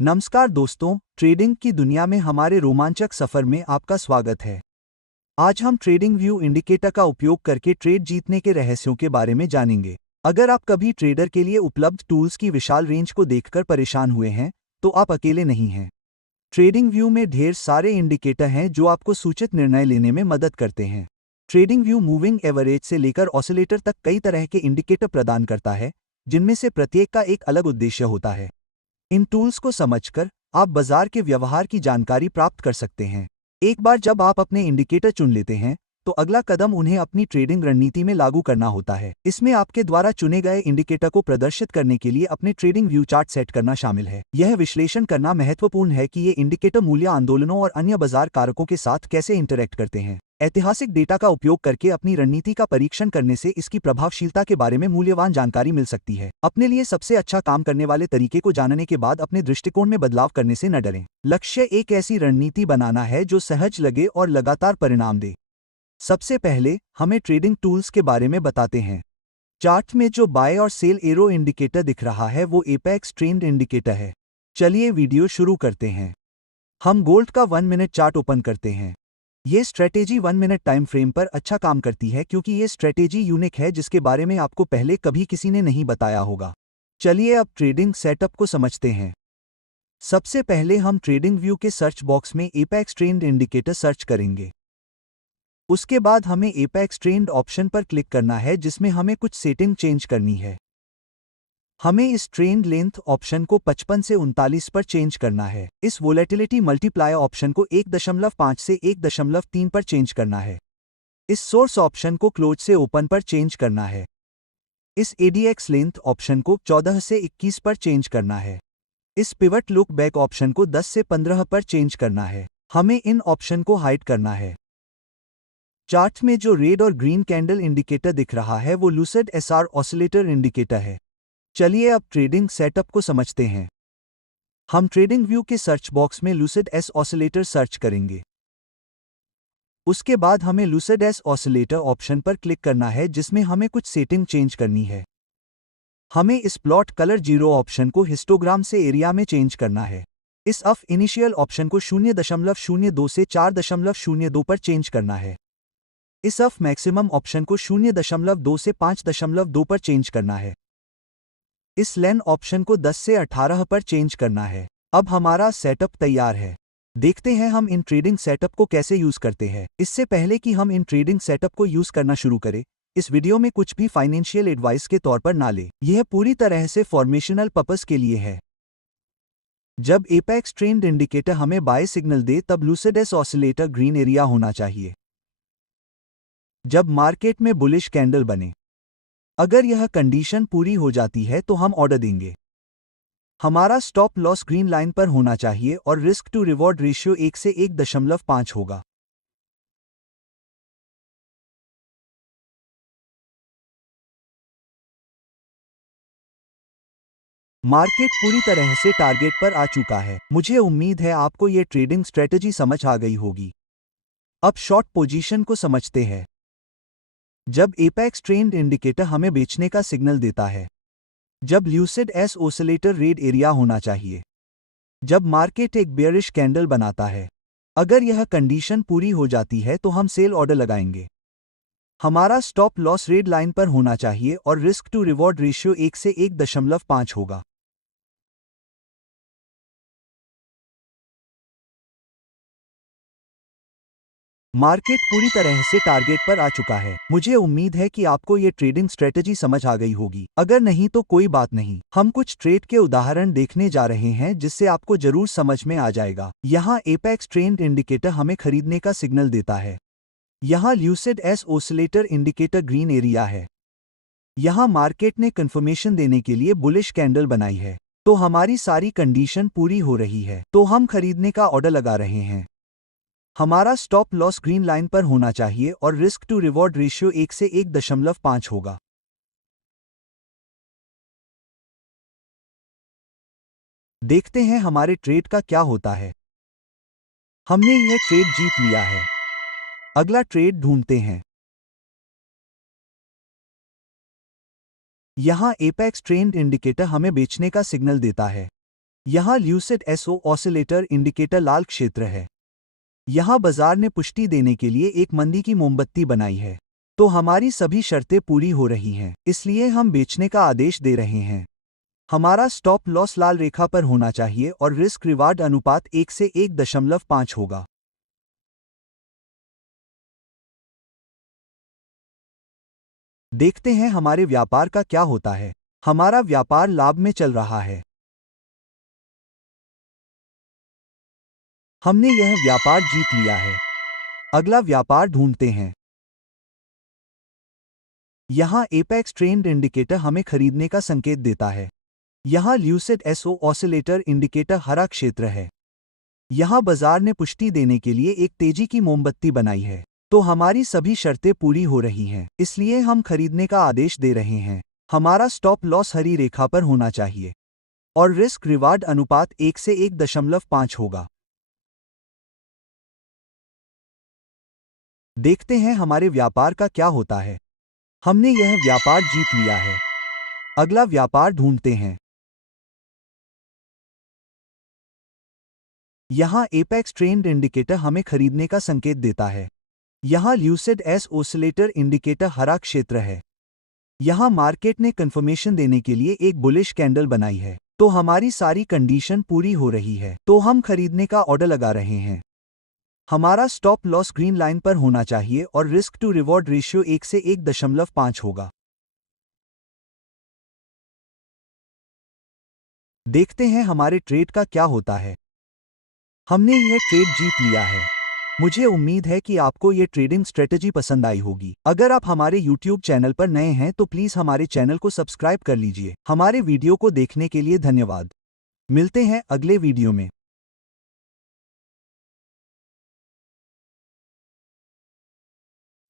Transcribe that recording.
नमस्कार दोस्तों, ट्रेडिंग की दुनिया में हमारे रोमांचक सफर में आपका स्वागत है। आज हम ट्रेडिंग व्यू इंडिकेटर का उपयोग करके ट्रेड जीतने के रहस्यों के बारे में जानेंगे। अगर आप कभी ट्रेडर के लिए उपलब्ध टूल्स की विशाल रेंज को देखकर परेशान हुए हैं, तो आप अकेले नहीं हैं। ट्रेडिंग व्यू में ढेर सारे इंडिकेटर हैं जो आपको सूचित निर्णय लेने में मदद करते हैं। ट्रेडिंग व्यू मूविंग एवरेज से लेकर ऑसिलेटर तक कई तरह के इंडिकेटर प्रदान करता है, जिनमें से प्रत्येक का एक अलग उद्देश्य होता है। इन टूल्स को समझकर आप बाजार के व्यवहार की जानकारी प्राप्त कर सकते हैं। एक बार जब आप अपने इंडिकेटर चुन लेते हैं, तो अगला कदम उन्हें अपनी ट्रेडिंग रणनीति में लागू करना होता है। इसमें आपके द्वारा चुने गए इंडिकेटर को प्रदर्शित करने के लिए अपने ट्रेडिंग व्यू चार्ट सेट करना शामिल है। यह विश्लेषण करना महत्वपूर्ण है कि ये इंडिकेटर मूल्य आंदोलनों और अन्य बाजार कारकों के साथ कैसे इंटरैक्ट करते हैं। ऐतिहासिक डेटा का उपयोग करके अपनी रणनीति का परीक्षण करने से इसकी प्रभावशीलता के बारे में मूल्यवान जानकारी मिल सकती है। अपने लिए सबसे अच्छा काम करने वाले तरीके को जानने के बाद अपने दृष्टिकोण में बदलाव करने से न डरें। लक्ष्य एक ऐसी रणनीति बनाना है जो सहज लगे और लगातार परिणाम दे। सबसे पहले हमें ट्रेडिंग टूल्स के बारे में बताते हैं। चार्ट में जो बाय और सेल एरो इंडिकेटर दिख रहा है वो एपेक्स ट्रेंड इंडिकेटर है। चलिए वीडियो शुरू करते हैं। हम गोल्ड का 1 मिनट चार्ट ओपन करते हैं। ये स्ट्रेटेजी 1 मिनट टाइम फ्रेम पर अच्छा काम करती है क्योंकि ये स्ट्रेटेजी यूनिक है जिसके बारे में आपको पहले कभी किसी ने नहीं बताया होगा। चलिए अब ट्रेडिंग सेटअप को समझते हैं। सबसे पहले हम ट्रेडिंग व्यू के सर्च बॉक्स में एपेक्स ट्रेंड इंडिकेटर सर्च करेंगे। उसके बाद हमें एपेक्स ट्रेंड ऑप्शन पर क्लिक करना है जिसमें हमें कुछ सेटिंग चेंज करनी है। हमें इस ट्रेंड लेंथ ऑप्शन को 55 से 39 पर चेंज करना है। इस वोलेटिलिटी मल्टीप्लायर ऑप्शन को 1.5 से 1.3 पर चेंज करना है। इस सोर्स ऑप्शन को क्लोज से ओपन पर चेंज करना है। इस एडीएक्स लेंथ ऑप्शन को 14 से 21 पर चेंज करना है। इस पिवट लुक बैक ऑप्शन को 10 से 15 पर चेंज करना है। हमें इन ऑप्शन को हाइड करना है। चार्ट में जो रेड और ग्रीन कैंडल इंडिकेटर दिख रहा है वो लूसिड एसआर ऑसिलेटर इंडिकेटर है। चलिए अब ट्रेडिंग सेटअप को समझते हैं। हम ट्रेडिंग व्यू के सर्च बॉक्स में लूसिड एस ऑसिलेटर सर्च करेंगे। उसके बाद हमें लूसिड एस ऑसिलेटर ऑप्शन पर क्लिक करना है जिसमें हमें कुछ सेटिंग चेंज करनी है। हमें इस प्लॉट कलर 0 ऑप्शन को हिस्टोग्राम से एरिया में चेंज करना है। इस ऑफ इनिशियल ऑप्शन को 0.02 से 4.02 पर चेंज करना है। इस ऑफ मैक्सिमम ऑप्शन को 0.2 से 5.2 पर चेंज करना है। इस लेन ऑप्शन को 10 से 18 पर चेंज करना है। अब हमारा सेटअप तैयार है। देखते हैं हम इन ट्रेडिंग सेटअप को कैसे यूज करते हैं। इससे पहले कि हम इन ट्रेडिंग सेटअप को यूज करना शुरू करें, इस वीडियो में कुछ भी फाइनेंशियल एडवाइस के तौर पर ना ले। यह पूरी तरह से फॉर्मेशनल पर्पस के लिए है। जब एपेक्स ट्रेंड इंडिकेटर हमें बाय सिग्नल दे तब lucid S oscillator green area होना चाहिए। जब मार्केट में बुलिश कैंडल बने, अगर यह कंडीशन पूरी हो जाती है तो हम ऑर्डर देंगे। हमारा स्टॉप लॉस ग्रीन लाइन पर होना चाहिए और रिस्क टू रिवॉर्ड रेशियो 1 से 1.5 होगा। मार्केट पूरी तरह से टारगेट पर आ चुका है। मुझे उम्मीद है आपको ये ट्रेडिंग स्ट्रेटजी समझ आ गई होगी। अब शॉर्ट पोजीशन को समझते हैं। जब एपेक्स ट्रेंड इंडिकेटर हमें बेचने का सिग्नल देता है, जब lucid S oscillator red area होना चाहिए, जब मार्केट एक बेयरिश कैंडल बनाता है, अगर यह कंडीशन पूरी हो जाती है तो हम सेल ऑर्डर लगाएंगे। हमारा स्टॉप लॉस रेड लाइन पर होना चाहिए और रिस्क टू रिवॉर्ड रेशियो 1 से 1.5 होगा। मार्केट पूरी तरह से टारगेट पर आ चुका है। मुझे उम्मीद है कि आपको ये ट्रेडिंग स्ट्रेटजी समझ आ गई होगी। अगर नहीं तो कोई बात नहीं, हम कुछ ट्रेड के उदाहरण देखने जा रहे हैं जिससे आपको जरूर समझ में आ जाएगा। यहाँ एपेक्स ट्रेंड इंडिकेटर हमें खरीदने का सिग्नल देता है। यहाँ lucid S oscillator indicator green area है। यहाँ मार्केट ने कंफर्मेशन देने के लिए बुलिश कैंडल बनाई है, तो हमारी सारी कंडीशन पूरी हो रही है, तो हम खरीदने का ऑर्डर लगा रहे हैं। हमारा स्टॉप लॉस ग्रीन लाइन पर होना चाहिए और रिस्क टू रिवॉर्ड रेशियो 1 से 1.5 होगा। देखते हैं हमारे ट्रेड का क्या होता है। हमने यह ट्रेड जीत लिया है। अगला ट्रेड ढूंढते हैं। यहाँ एपेक्स ट्रेंड इंडिकेटर हमें बेचने का सिग्नल देता है। यहाँ ल्यूसिड एसओ ऑसिलेटर इंडिकेटर लाल क्षेत्र है। यहाँ बाजार ने पुष्टि देने के लिए एक मंदी की मोमबत्ती बनाई है। तो हमारी सभी शर्तें पूरी हो रही हैं, इसलिए हम बेचने का आदेश दे रहे हैं। हमारा स्टॉप लॉस लाल रेखा पर होना चाहिए और रिस्क रिवार्ड अनुपात 1 से 1.5 होगा। देखते हैं हमारे व्यापार का क्या होता है। हमारा व्यापार लाभ में चल रहा है। हमने यह व्यापार जीत लिया है। अगला व्यापार ढूंढते हैं। यहाँ एपेक्स ट्रेंड इंडिकेटर हमें खरीदने का संकेत देता है। यहाँ ल्यूसिड एसओ ऑसिलेटर इंडिकेटर हरा क्षेत्र है। यहाँ बाजार ने पुष्टि देने के लिए एक तेजी की मोमबत्ती बनाई है। तो हमारी सभी शर्तें पूरी हो रही हैं, इसलिए हम खरीदने का आदेश दे रहे हैं। हमारा स्टॉप लॉस हरी रेखा पर होना चाहिए और रिस्क रिवार्ड अनुपात 1 से 1.5 होगा। देखते हैं हमारे व्यापार का क्या होता है। हमने यह व्यापार जीत लिया है। अगला व्यापार ढूंढते हैं। यहाँ एपेक्स ट्रेंड इंडिकेटर हमें खरीदने का संकेत देता है। यहाँ ल्यूसिड एस ऑसिलेटर इंडिकेटर हरा क्षेत्र है। यहाँ मार्केट ने कंफर्मेशन देने के लिए एक बुलिश कैंडल बनाई है। तो हमारी सारी कंडीशन पूरी हो रही है, तो हम खरीदने का ऑर्डर लगा रहे हैं। हमारा स्टॉप लॉस ग्रीन लाइन पर होना चाहिए और रिस्क टू रिवॉर्ड रेशियो 1 से 1.5 होगा। देखते हैं हमारे ट्रेड का क्या होता है। हमने यह ट्रेड जीत लिया है। मुझे उम्मीद है कि आपको यह ट्रेडिंग स्ट्रेटजी पसंद आई होगी। अगर आप हमारे YouTube चैनल पर नए हैं तो प्लीज़ हमारे चैनल को सब्सक्राइब कर लीजिए। हमारे वीडियो को देखने के लिए धन्यवाद। मिलते हैं अगले वीडियो में।